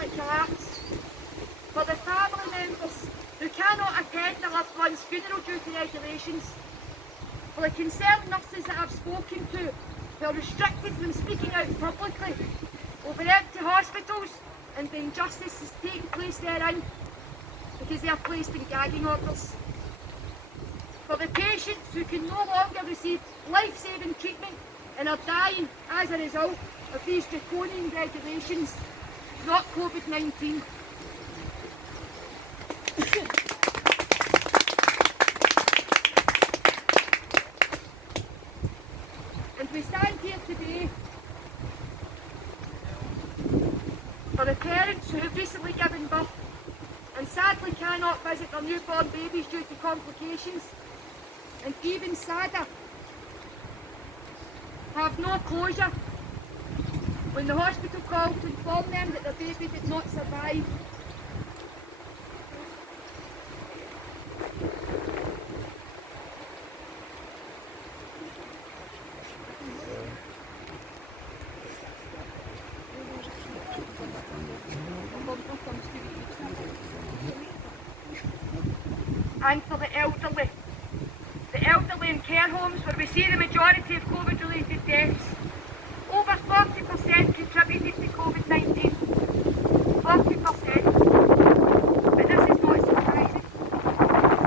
economic collapse. For the family members who cannot attend their loved one's funeral due to regulations. For the concerned nurses that I've spoken to who are restricted from speaking out publicly over empty hospitals and the injustice that's taking place therein because they are placed in gagging orders. For the patients who can no longer receive life-saving treatment and are dying as a result of these draconian regulations, not COVID-19. And we stand here today for the parents who have recently given birth and sadly cannot visit their newborn babies due to complications, and even sadder, have no closure when the hospital called to inform them that their baby did not survive. And for the elderly in care homes where we see the majority of COVID-related deaths. Over 40% contributed to COVID-19. 40%. But this is not surprising.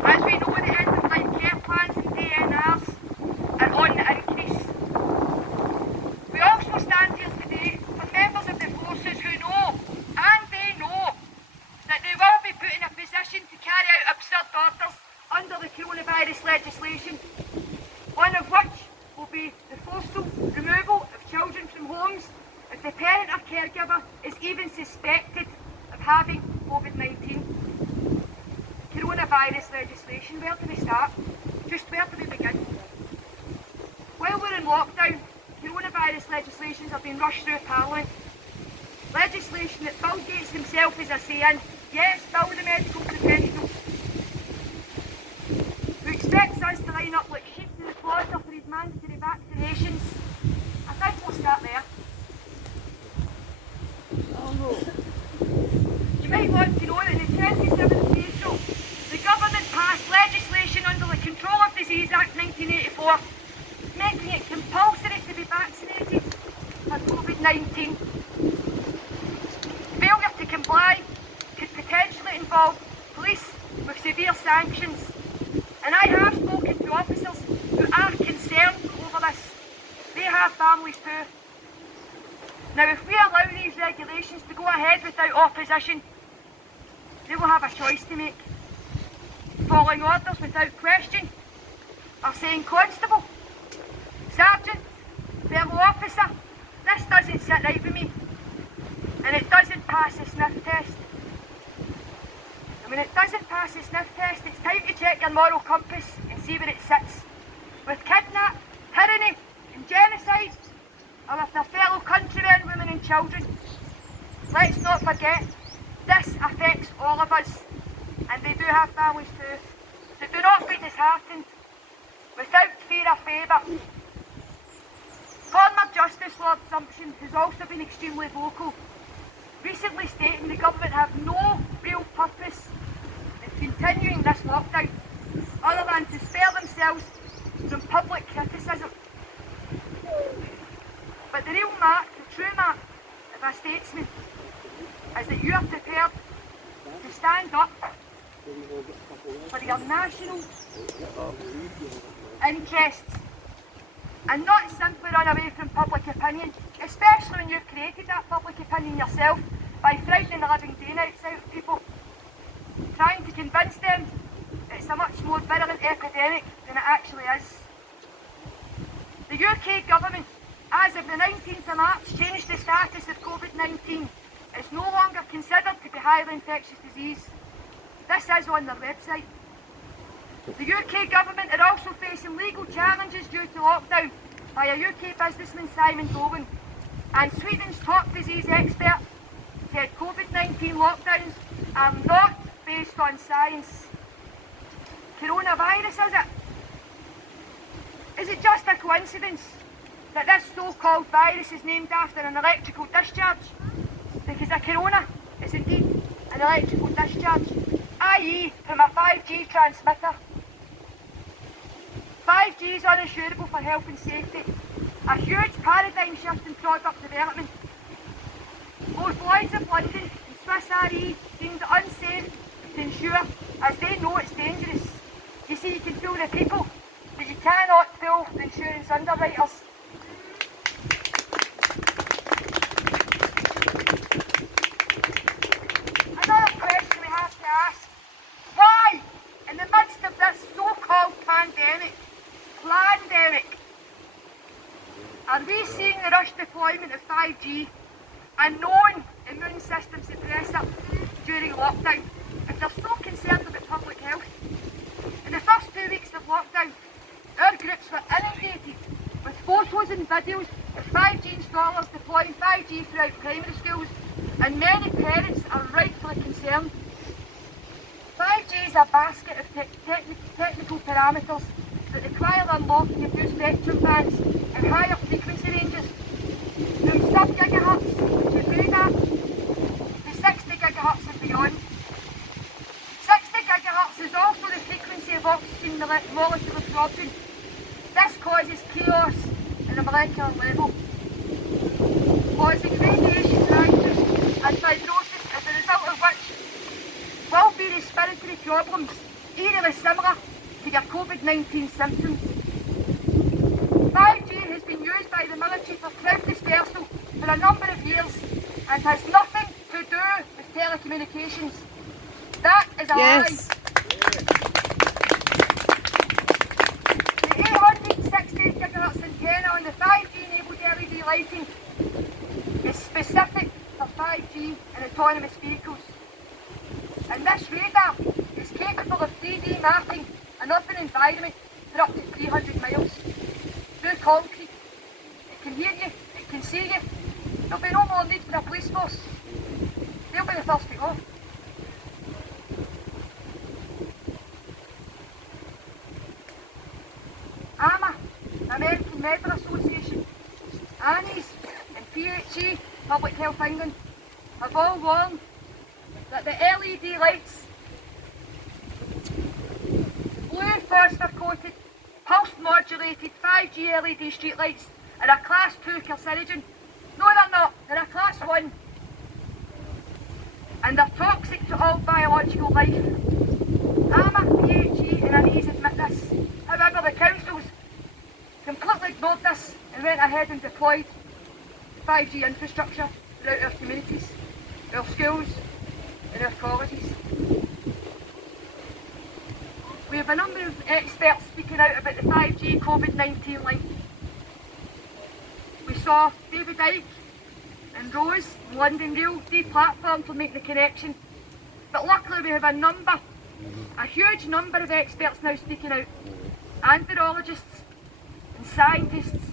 As we know, the end-of-life care plans and DNRs are on the increase. We also stand here today for members of the forces who know, and they know, that they will be put in a position to carry out absurd orders under the coronavirus legislation, one of which will be the forceful removal of children from homes if the parent or caregiver is even suspected of having COVID-19. Coronavirus legislation, where do we start? Just where do we begin? While we're in lockdown, coronavirus legislations are being rushed through Parliament. Legislation that Bill Gates himself is saying, yes, Bill the medical professional, who expects us to line up like sheep to the slaughter for his mandatory vaccinations. I think we'll start there. You might want to know that on the 27th of April, the government passed legislation under the Control of Disease Act 1984, making it compulsory to be vaccinated for COVID-19. Failure to comply could potentially involve police with severe sanctions. And I have spoken to officers who are concerned over this. They have families too. Now, if we allow these regulations to go ahead without opposition, they will have a choice to make. Following orders without question, or saying, Constable, Sergeant, fellow officer, this doesn't sit right with me, and it doesn't pass the sniff test. And when it doesn't pass the sniff test, it's time to check your moral compass and see where it sits. With kidnap, tyranny and genocide, or with their fellow countrymen, women and children. Let's not forget, this affects all of us, and they do have families too. So do not be disheartened, without fear or favour. Former Justice Lord Sumption, who's also been extremely vocal, recently stating the government have no real purpose in continuing this lockdown, other than to spare themselves from public criticism. But the real mark, the true mark of a statesman, is that you are prepared to stand up for your national interests and not simply run away from public opinion, especially when you've created that public opinion yourself by frightening the living daylights out of people, trying to convince them it's a much more virulent epidemic than it actually is. The UK government, as of the 19th of March, changed the status of COVID-19. It's no longer considered to be highly infectious disease. This is on their website. The UK government are also facing legal challenges due to lockdown by a UK businessman, Simon Bowen, and Sweden's top disease expert said COVID-19 lockdowns are not based on science. Coronavirus, is it? Is it just a coincidence that this so-called virus is named after an electrical discharge? Because a corona is is indeed an electrical discharge, i.e. from a 5G transmitter. 5G is uninsurable for health and safety, a huge paradigm shift in product development. Both Lloyds of London and Swiss Re deemed it unsafe to insure, as they know it's dangerous. You see, you can fool the people, but you cannot fool the insurance underwriters. Another question we have to ask: why, in the midst of this so-called pandemic, are we seeing the rush deployment of 5G, a known immune system suppressor, during lockdown, if they're so concerned about public health? In the first 2 weeks of lockdown, our groups were inundated with photos and videos of 5G installers deploying 5G throughout primary schools, and many parents are rightfully concerned. 5G is a basket of technical parameters that require unlocking of new spectrum bands and higher frequency ranges, from sub-gigahertz to radar to 60 gigahertz and beyond. 60 gigahertz is also the frequency of oxygen molecule absorption. This causes chaos at a molecular level, causing radiation reactions and fibrosis, as a result of which will be respiratory problems eerily similar to your COVID-19 symptoms. 5G has been used by the military for crowd dispersal for a number of years and has nothing to do with telecommunications. That is a lie. The 860 gigahertz antenna on the 5G enabled LED lighting is specific for 5G and autonomous vehicles. And this radar is capable of 3D mapping an urban environment for up to 300 miles through concrete. It can hear you, it can see you. There'll be no more need for a police force. They'll be the first to go. AMA, the American Medical Association, ANIS and PHE, Public Health England, have all warned that the LED lights, blue phosphor-coated, pulse-modulated 5G LED streetlights, are a Class 2 carcinogen. No, they're not. They're a Class 1. And they're toxic to all biological life. AMA, PHE and ANIS admit this. However, the councils completely ignored this and went ahead and deployed 5G infrastructure throughout our communities, our schools and our colleges. We have a number of experts speaking out about the 5G COVID-19 link. We saw David Icke and Rose in London Rail deplatformed for making the connection, but luckily we have a huge number of experts now speaking out, and virologists and scientists,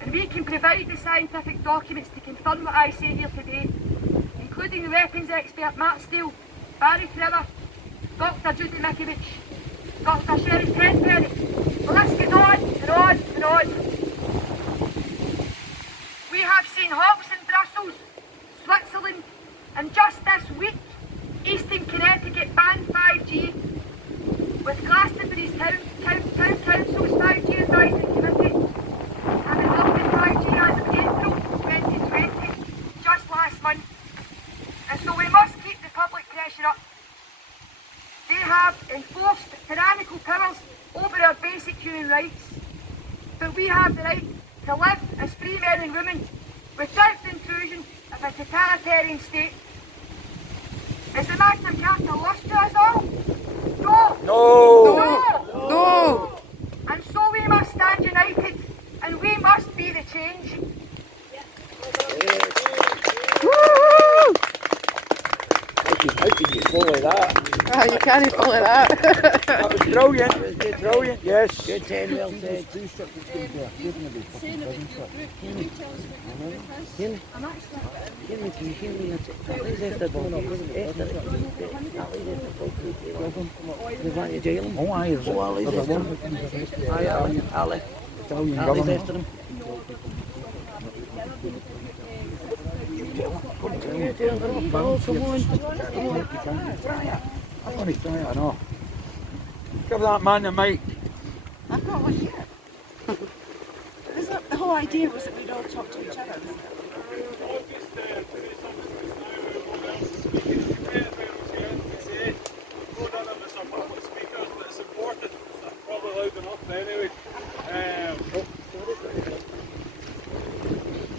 and we can provide the scientific documents to confirm what I say here today, including the weapons expert Matt Steele, Barry Trevor, Dr. Judy Mikovich, Dr. Sherry Tenpenny. The list goes on and on and on. We have seen hubs in Brussels, Switzerland, and just this week, Eastern Connecticut banned 5G, with Glastonbury's town council's 5G advisory committee having looked at 5G as of April 2020, just last month. And so we must keep the public pressure up. They have enforced tyrannical powers over our basic human rights, but we have the right to live as free men and women without the intrusion of a totalitarian state. Is the Magna Carta lost to us all? No! No! No! No! And so we must stand united, and we must be the change. Woo! How can you follow that? Oh, you can't follow that. That was brilliant. Brilliant, yes. Good saying, well said. Saying about your group, can you tell us what your group is? I'm actually They want to jail him. Oh, aye, there's one. Aye, Ali. Italian Ali's government. after him. I'm going to try it, I know. Give that man the mic. I've got one here. The whole idea was that we'd all talk to each other. Anyway,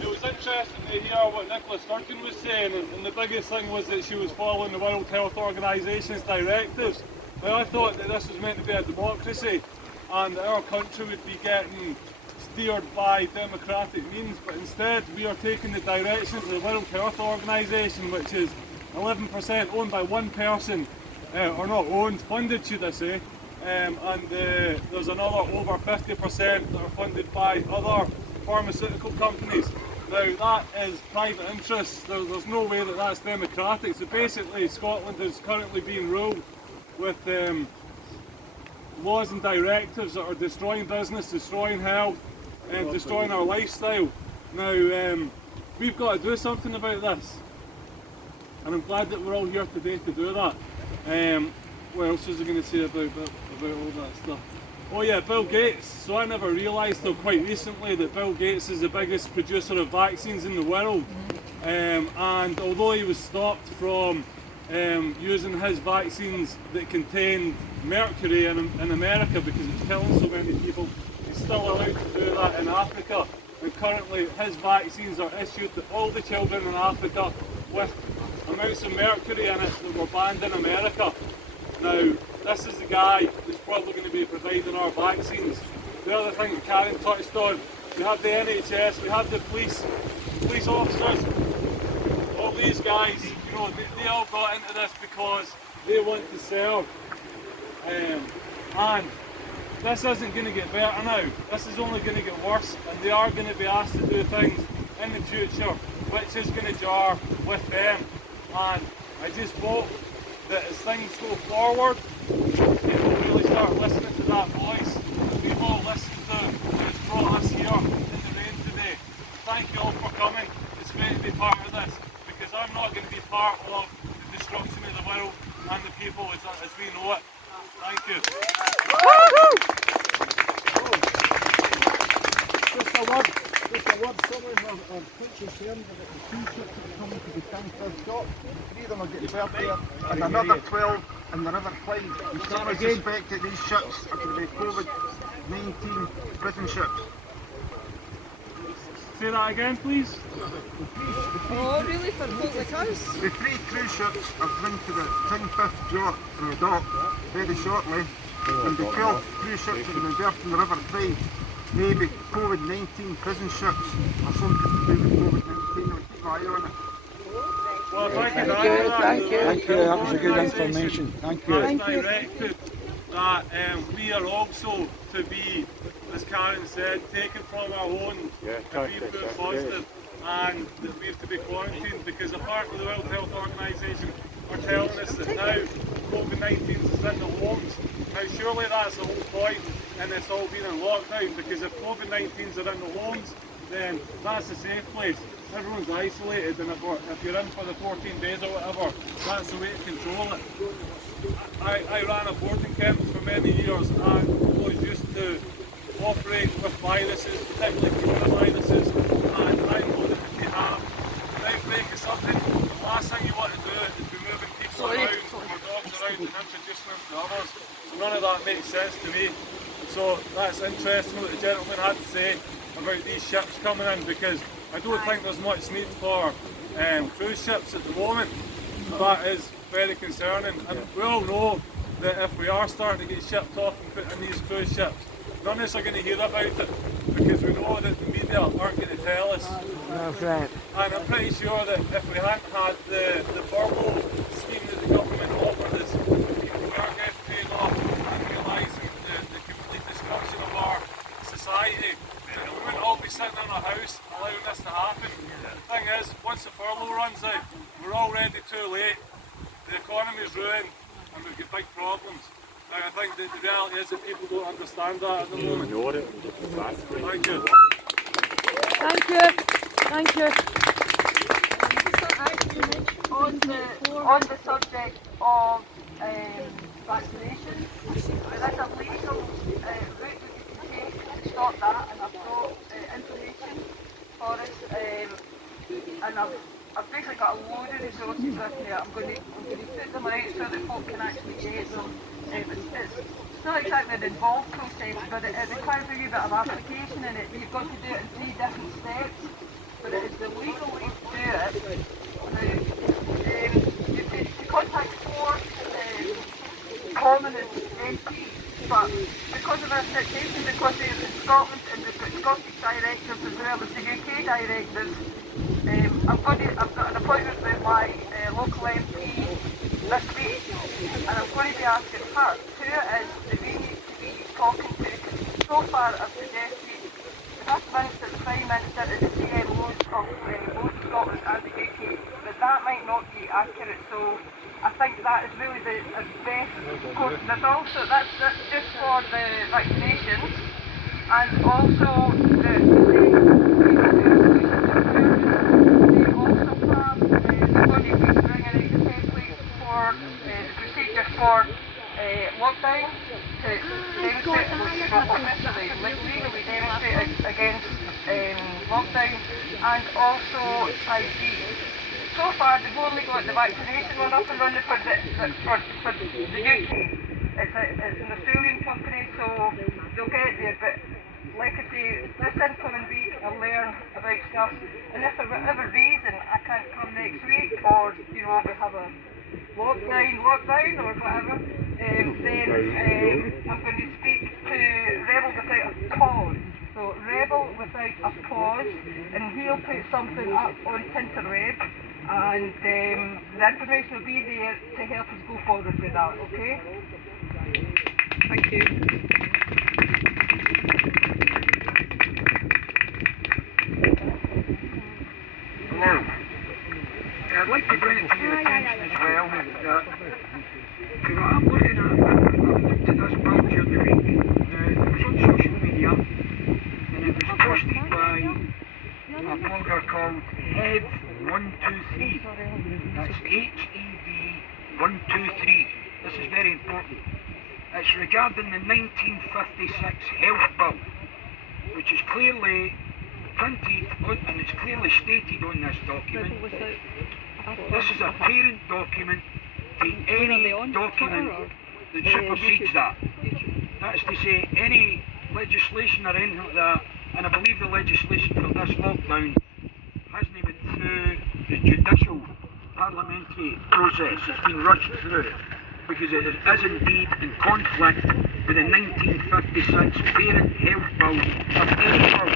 it was interesting to hear what Nicola Sturgeon was saying, and the biggest thing was that she was following the World Health Organisation's directives. Now, I thought that this was meant to be a democracy and that our country would be getting steered by democratic means, but instead we are taking the directions of the World Health Organisation, which is 11% owned by one person, or not owned, funded should I say. And there's another over 50% that are funded by other pharmaceutical companies. Now that is private interests, there's no way that that's democratic. So basically Scotland is currently being ruled with laws and directives that are destroying business, destroying health and destroying our lifestyle. Now we've got to do something about this, and I'm glad that we're all here today to do that. What else was I going to say about all that stuff? Oh yeah, Bill Gates. So I never realised till quite recently that Bill Gates is the biggest producer of vaccines in the world. And although he was stopped from using his vaccines that contained mercury in America because it was killing so many people, he's still allowed to do that in Africa. And currently his vaccines are issued to all the children in Africa with amounts of mercury in it that were banned in America. Now, this is the guy who's probably going to be providing our vaccines. The other thing that Karen touched on, we have the NHS, we have the police officers, all these guys, you know, they all got into this because they want to serve. And this isn't going to get better now, this is only going to get worse, and they are going to be asked to do things in the future which is going to jar with them. And I just hope that as things go forward, people really start listening to that voice. We've all listened to what's brought us here in the rain today. Thank you all for coming. It's great to be part of this, because I'm not going to be part of the destruction of the world and the people as we know it. Thank you. Just a word, some of them are quite concerned about the 2 ships that are coming to the transfer stop. 3 of them are getting built there, and another 12 in the River Clyde. We strongly suspect that these ships are going to be COVID-19 prison ships. Say that again, please. Oh, really? For folk like us? The 3 cruise ships are coming to the 10th dock very shortly, and the 12 cruise ships that are going to be berthed in the River Clyde may be COVID-19 prison ships or something to do with COVID-19. I'll keep my eye on it. Well, thank you. Thank you. Thank you, that was a good information. Thank you. That's directed that we are also to be, as Karen said, taken from our homes if we prove positive, and that we have to be quarantined, because apparently the World Health Organisation are telling us that now COVID-19 is in the homes. Now surely that's the whole point in this all being in lockdown, because if COVID-19s are in the homes, then that's a safe place. Everyone's isolated, and if you're in for the 14 days or whatever, that's the way to control it. I ran a boarding camp for many years and was used to operate with viruses, particularly coronaviruses, and I know that if you have an outbreak of something, the last thing you want to do is be moving people around or dogs around and introducing them to others. So none of that makes sense to me. So that's interesting what the gentleman had to say about these ships coming in, because I don't think there's much need for cruise ships at the moment. That is very concerning, and we all know that if we are starting to get shipped off and put in these cruise ships, none of us are going to hear about it, because we know that the media aren't going to tell us. That's right. And I'm pretty sure that if we hadn't had the furlough scheme that the government offered us, people were getting paid off and realising the complete destruction of our society, and we wouldn't all be sitting in our house allowing this to happen. The thing is, once the furlough runs out, we're already too late. The economy is ruined and we've got big problems. And I think that the reality is that people don't understand that at the moment. Thank you. Thank you. Thank you. on the subject of vaccinations, there is a legal route that you can take to stop that, and I've got information for us, and I've basically got a load of resources with me. I'm going to put them out so that folk can actually get them. It's not exactly an involved process, but it requires a wee bit of application in it. You've got to do it in 3 different steps, but it is the legal way to do it. You have to contact 4 communist MPs, but because of our situation, because they're in Scotland and we've got Scottish directives as well as the UK directives, I've got an appointment with my local MP this week, and I'm going to be asking her who it is that we need to be talking to. So far I've suggested the First Minister, the Prime Minister and the CMOs of both Scotland and the UK, but that might not be accurate, so I think that is really the best course. That's just for the vaccinations, and also they're going to be bringing out the templates for the procedure for lockdown to demonstrate, officially, legally demonstrate against lockdown, and also ID. So far, they've only got the vaccination one up and running for the UK. It's an Australian company, so they'll get there. But like I say, this incoming week I'll learn about stuff. And if for whatever reason I can't come next week, or we have a lockdown or whatever, then I'm going to speak to Rebel Without a Pause. So Rebel Without a Pause, and he'll put something up on Tinterweb. And the information will be there to help us go forward with that, okay? Thank you. Hello. I'd like to bring it to your attention as well that I'm looking at this bill during the week. It was on social media and it was posted by a blogger called Hev123. That's HEV123. This is very important. It's regarding the 1956 Health Bill, which is clearly printed and it's clearly stated on this document. This is a parent document to any document that supersedes that. That's to say, any legislation or anything like that, and I believe the legislation for this lockdown hasn't even through the judicial parliamentary process. It's been rushed through because it is indeed in conflict with the 1956 Parent Health Bill of any sort.